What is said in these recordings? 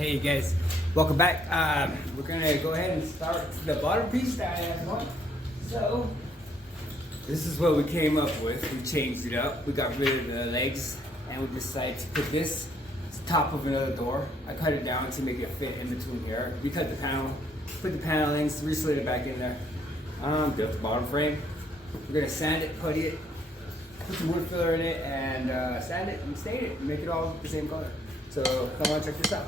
Hey guys, welcome back. We're gonna go ahead and start the bottom piece that I have on. So, this is what we came up with. We changed it up. We got rid of the legs and we decided to put this top of another door. I cut it down to make it fit in between here. We cut the panel, put the panelings, reslid it back in there. Built the bottom frame. We're gonna sand it, putty it, put some wood filler in it, and sand it and stain it and make it all the same color. So come on, check this out.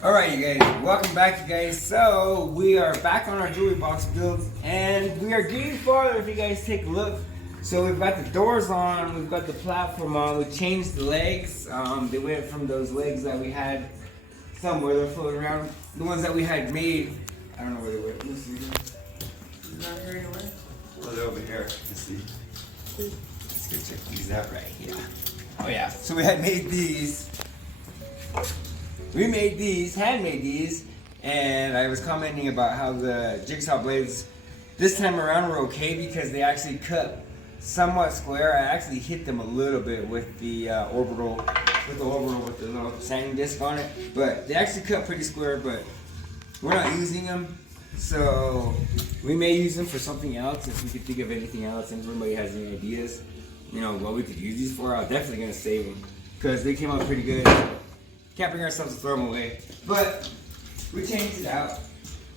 Alright you guys, welcome back you guys. So we are back on our jewelry box build and we are getting farther if you guys take a look. So we've got the doors on, we've got the platform on, we changed the legs. They went from those legs that we had somewhere, they're floating around. The ones that we had made, I don't know where they were. Let's see. Is not here anywhere? Oh, they're over here. Let's see. Let's go check these out right here. Oh yeah, so we had made these. We made these, handmade these, and I was commenting about how the jigsaw blades this time around were okay because they actually cut somewhat square. I actually hit them a little bit with the orbital with the little sanding disc on it, but they actually cut pretty square, but we're not using them, so we may use them for something else if we could think of anything else, and if anybody has any ideas, you know, what we could use these for. I'm definitely going to save them because they came out pretty good. Can't bring ourselves to throw them away, but we changed it out.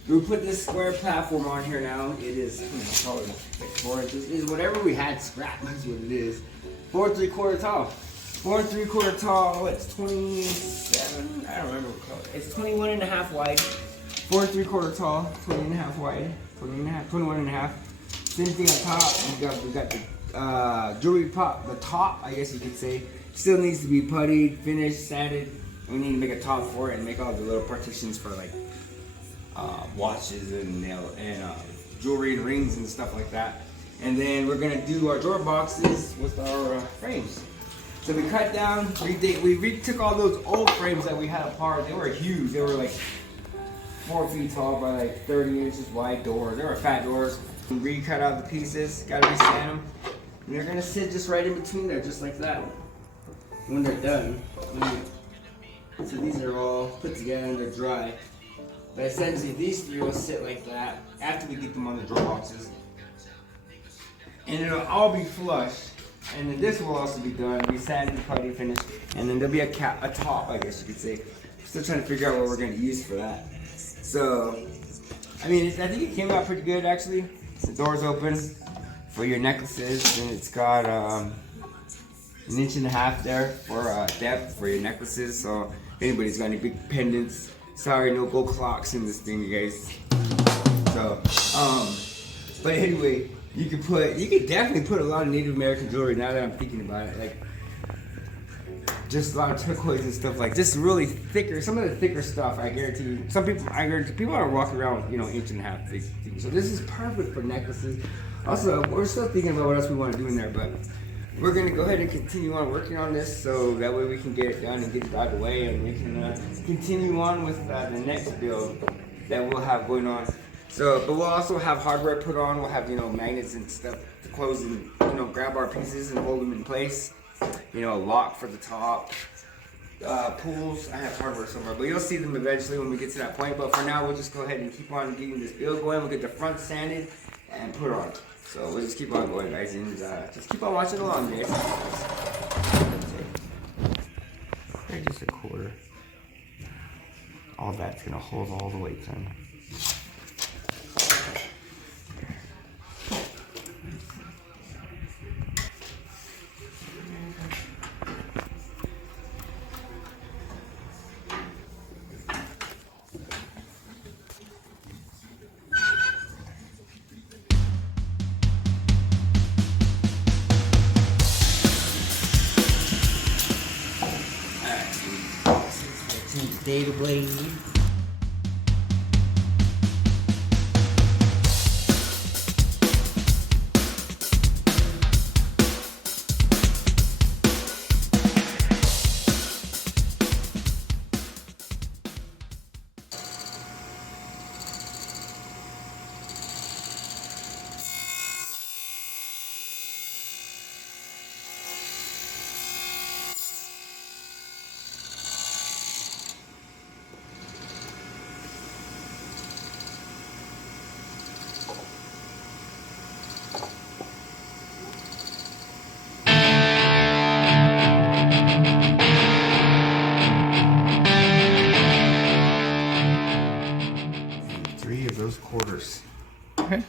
We put this square platform on here now. It is, probably like 4 inches. It is whatever we had scrapped. That's what it is. 4 3/4 tall. 4 3/4 tall. It's 27. I don't remember what color. It's 21 and a half wide. 4 3/4 tall. 20 and a half wide. 20 and a half. 21 and a half. Same thing on top. We got the jewelry pop. The top, I guess you could say, still needs to be puttied, finished, sanded. We need to make a top for it and make all the little partitions for like watches and jewelry and rings and stuff like that. And then we're gonna do our drawer boxes with our frames. So we cut down, we retook all those old frames that we had apart. They were huge. They were like 4 feet tall by like 30 inches wide doors. They were fat doors. We recut out the pieces, gotta resand them. And they're gonna sit just right in between there, just like that. When they're done. So these are all put together and they're dry. But essentially these three will sit like that after we get them on the drawer boxes. And it'll all be flush. And then this will also be done, be sanded, putty, finished. And then there'll be a top, I guess you could say. Still trying to figure out what we're going to use for that. So, I mean, I think it came out pretty good actually. The door's open for your necklaces, and it's got an 1.5 inches there for depth for your necklaces. So if anybody's got any big pendants, sorry, no gold clocks in this thing, you guys. So, but anyway, you could definitely put a lot of Native American jewelry now that I'm thinking about it. Like, just a lot of turquoise and stuff, like just really thicker, some of the thicker stuff, I guarantee you. People are walking around with, 1.5 inches thick things. So this is perfect for necklaces. Also, we're still thinking about what else we want to do in there, but we're going to go ahead and continue on working on this so that way we can get it done and get it out of the way, and we can continue on with the next build that we'll have going on. So, but we'll also have hardware put on. We'll have, magnets and stuff to close and, grab our pieces and hold them in place. A lock for the top, pulls. I have hardware somewhere, but you'll see them eventually when we get to that point. But for now, we'll just go ahead and keep on getting this build going. We'll get the front sanded and put on. So we'll just keep on going, guys, and just keep on watching along, guys. Just a quarter. All that's gonna hold all the weights in. data blade. Those quarters. Okay.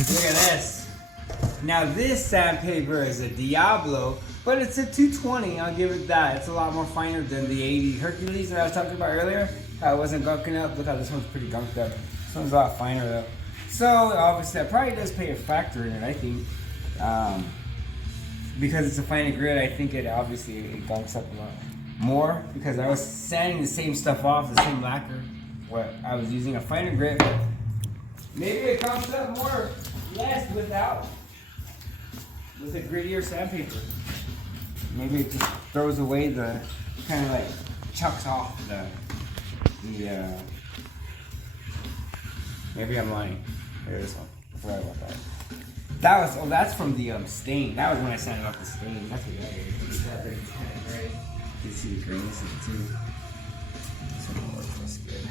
Look at this. Now this sandpaper is a Diablo, but it's a 220, I'll give it that. It's a lot more finer than the 80 Hercules that I was talking about earlier. I wasn't gunking up. Look how this one's pretty gunked up. This one's a lot finer though. So obviously that probably does play a factor in it, I think. Because it's a finer grit, I think it obviously it gunks up a lot more because I was sanding the same stuff off, the same lacquer. What I was using a finer grit, but maybe it gunks up more, less with a grittier sandpaper. Maybe it just throws away the, kind of like chucks off the maybe I'm lying. Here's this one. I forgot about that. That was, oh, that's from the stain. That was when I sanded off the stain. That's what that is. That is kind of gray. You can see the grayness of it too. So it looks good.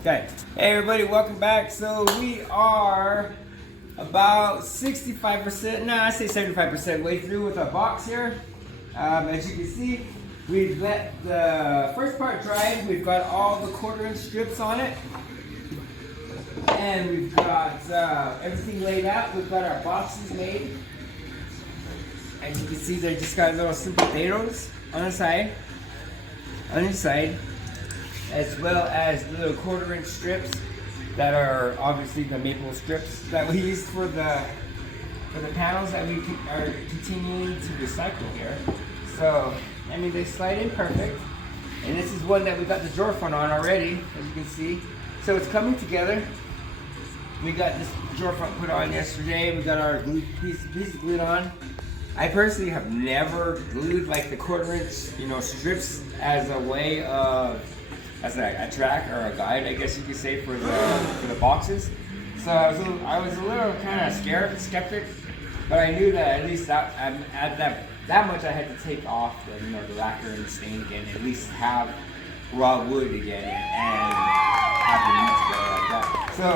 Okay. Hey everybody, welcome back. So we are about 65%, no, I say 75% way through with our box here. As you can see, we've let the first part dry. We've got all the 1/4" strips on it. And we've got everything laid out. We've got our boxes made. As you can see, they just got little simple potatoes on the side, as well as the little 1/4" strips that are obviously the maple strips that we use for the panels that we are continuing to recycle here. So, I mean, they slide in perfect. And this is one that we got the drawer front on already, as you can see. So it's coming together. We got this drawer front put on yesterday. We got our piece glued on. I personally have never glued like the 1/4", strips as a way of, as a track or a guide, I guess you could say, for the boxes. So I was a little kind of skeptic, but I knew that at least that much I had to take off the lacquer and the stain again, at least have raw wood again and have the meat together like that. So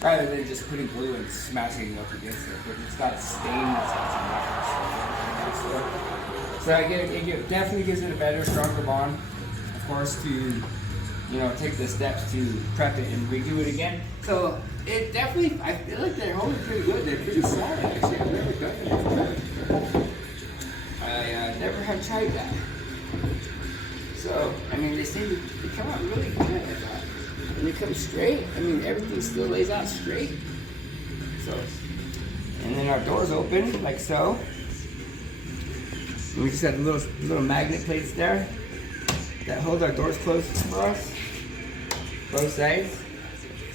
rather than just putting glue and smashing it up against it, but it's got stain that's got some lacquer. So it definitely gives it a better, stronger bond. Of course, to take the steps to prep it and redo it again. So it definitely, I feel like they're holding pretty good. They're pretty solid actually. I've never done it before. I never had tried that. So, I mean, they say they come out really good, I thought. And they come straight. I mean, everything still lays out straight. So, and then our doors open like so. And we just have little magnet plates there that hold our doors closed for us, both sides.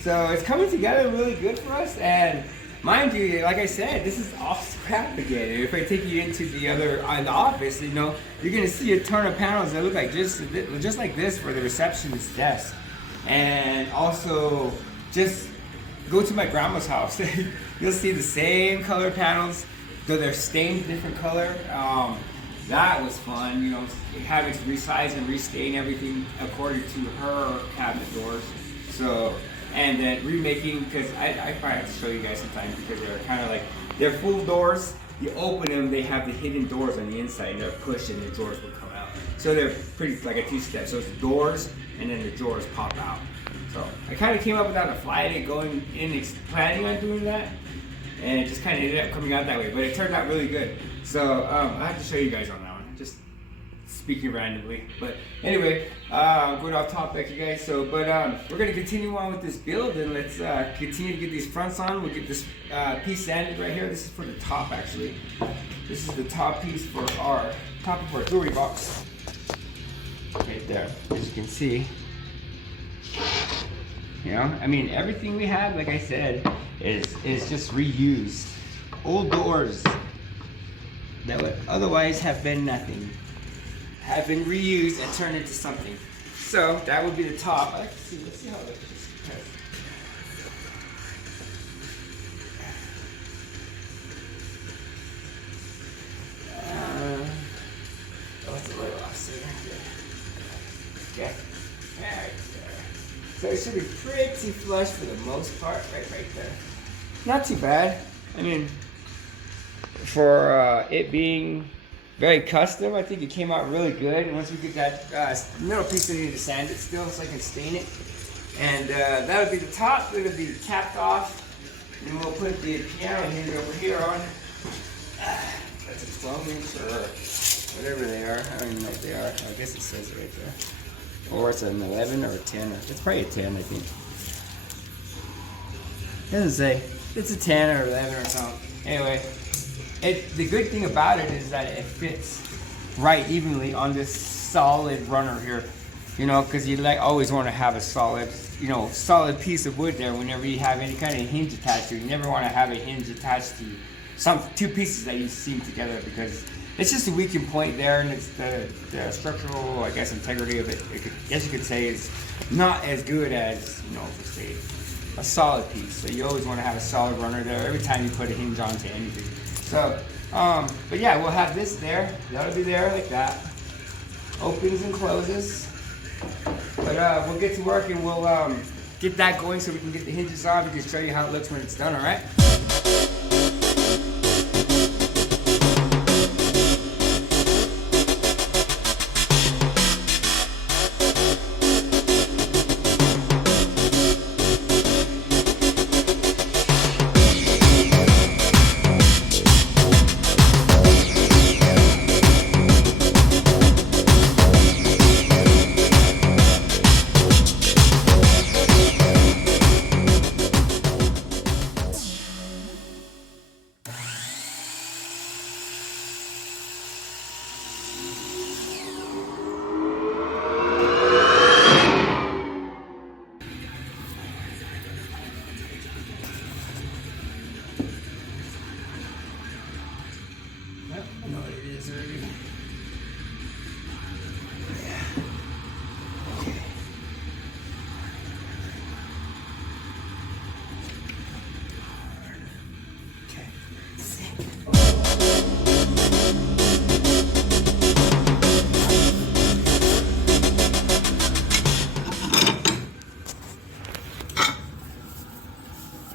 So it's coming together really good for us. And mind you, like I said, this is all scrap again. If I take you into the office, you're gonna see a ton of panels that look like just like this for the receptionist's desk. And also, just go to my grandma's house. You'll see the same color panels, though they're stained different color. That was fun, having to resize and restain everything according to her cabinet doors. So, and then remaking, because I probably have to show you guys sometime, because they're kind of like, they're full doors. You open them, they have the hidden doors on the inside, and they're pushed and the drawers will come out. So they're pretty, like a two-step. So it's doors, and then the drawers pop out. So I kind of came up with that on the fly. I didn't go in planning on doing that, and it just kind of ended up coming out that way. But it turned out really good. So I have to show you guys on that one. Just speaking randomly. But anyway, going off topic, you guys. So, but we're gonna continue on with this build, and let's continue to get these fronts on. We'll get this piece sanded right here. This is for the top, actually. This is the top piece for our top of our jewelry box. Right there, as you can see. I mean, everything we have, like I said, is just reused. Old doors that would otherwise have been nothing have been reused and turned into something. So that would be the top. I like to see. Let's see how it looks. It's a little off center here. Okay. Right there. So it should be pretty flush for the most part, right there. Not too bad. I mean, for it being very custom, I think it came out really good. And once we get that middle piece, I need to sand it still so I can stain it. And that would be the top. It'll be capped off. And then we'll put the piano hinge over here on. That's a 12-inch or whatever they are. I don't even know what they are. I guess it says it right there. Or it's an 11 or a 10. It's probably a 10, I think. It doesn't say. It's a 10 or 11 or something. Anyway, the good thing about it is that it fits right evenly on this solid runner here. Because you always want to have a solid, solid piece of wood there whenever you have any kind of hinge attached to it. You never want to have a hinge attached to two pieces that you seam together, because it's just a weakened point there, and it's the structural, I guess, integrity of it. I guess you could say is not as good as, say, a solid piece. So you always want to have a solid runner there every time you put a hinge onto anything. So, but yeah, we'll have this there. That'll be there like that. Opens and closes. But we'll get to work, and we'll get that going so we can get the hinges off and just show you how it looks when it's done, all right? I know what it is already.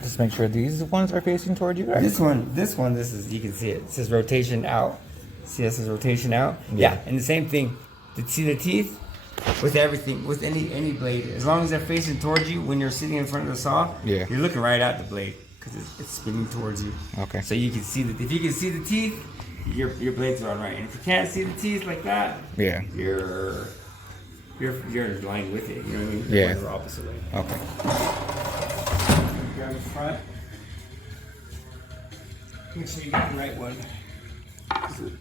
Just make sure these ones are facing toward you. Right? This is, you can see it. It says rotation out. See, this is rotation out. Yeah, and the same thing. See the teeth? With everything, with any blade, as long as they're facing towards you when you're sitting in front of the saw, you're looking right at the blade because it's spinning towards you. Okay. So you can see that. If you can see the teeth, your blades are on right. And if you can't see the teeth like that, you're in line with it. You know what I mean? Yeah. The opposite way. Okay. Grab the front. Make sure you get the right one.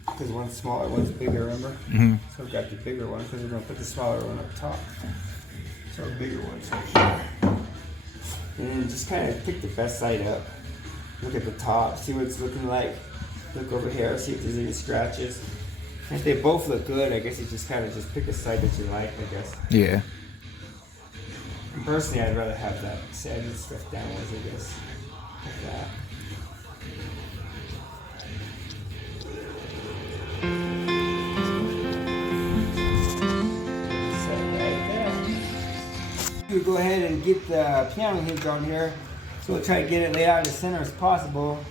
Because one's smaller, one's bigger, remember? Mm-hmm. So I've got the bigger one because we're going to put the smaller one up top. So a bigger one's right here. And then just kind of pick the best side up. Look at the top, see what it's looking like. Look over here, see if there's any scratches. If they both look good, I guess you just kind of just pick a side that you like, I guess. Yeah. And personally, I'd rather have that sanded stuff downwards, I guess. Like that. We'll go ahead and get the piano hinge on here. So we'll try to get it laid out in the center as possible.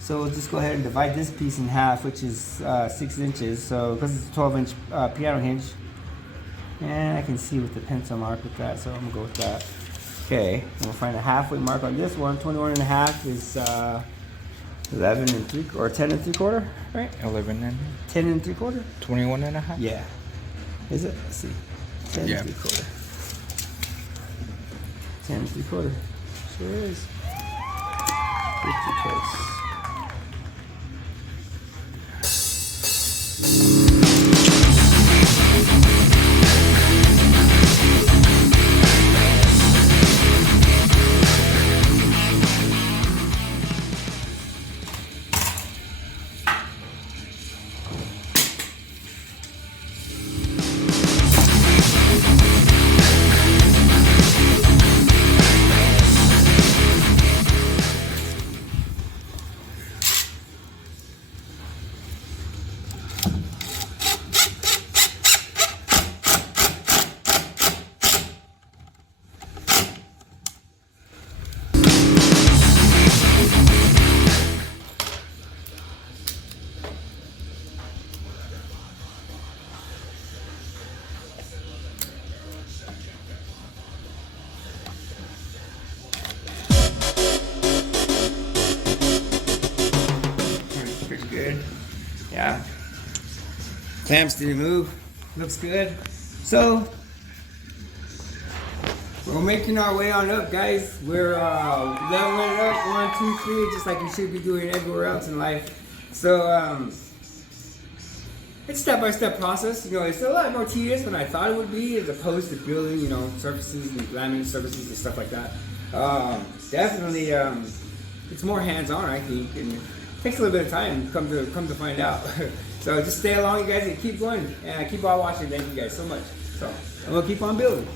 So we'll just go ahead and divide this piece in half, which is 6 inches. So because it's a 12-inch piano hinge. And I can see with the pencil mark with that, so I'm gonna go with that. Okay, and we'll find a halfway mark on this one. 21 and a half is 11 and 3 or 10 and 3/4, right? 11 and 10 and 3/4. 21 and a half. Yeah. Is it? Let's see. 10 and 3/4. 10 and 3/4. Sure is. Pretty close. Good. Yeah. Clamps didn't move. Looks good. So we're making our way on up, guys. We're leveling it up 1, 2, 3, just like you should be doing everywhere else in life. So it's a step-by-step process. You know, it's a lot more tedious than I thought it would be, as opposed to building, you know, surfaces and laminate surfaces and stuff like that. Definitely, it's more hands-on, I think, and it takes a little bit of time. Come to find out. So just stay along, you guys, and keep going, and keep on watching. Thank you guys so much. So, and we'll keep on building.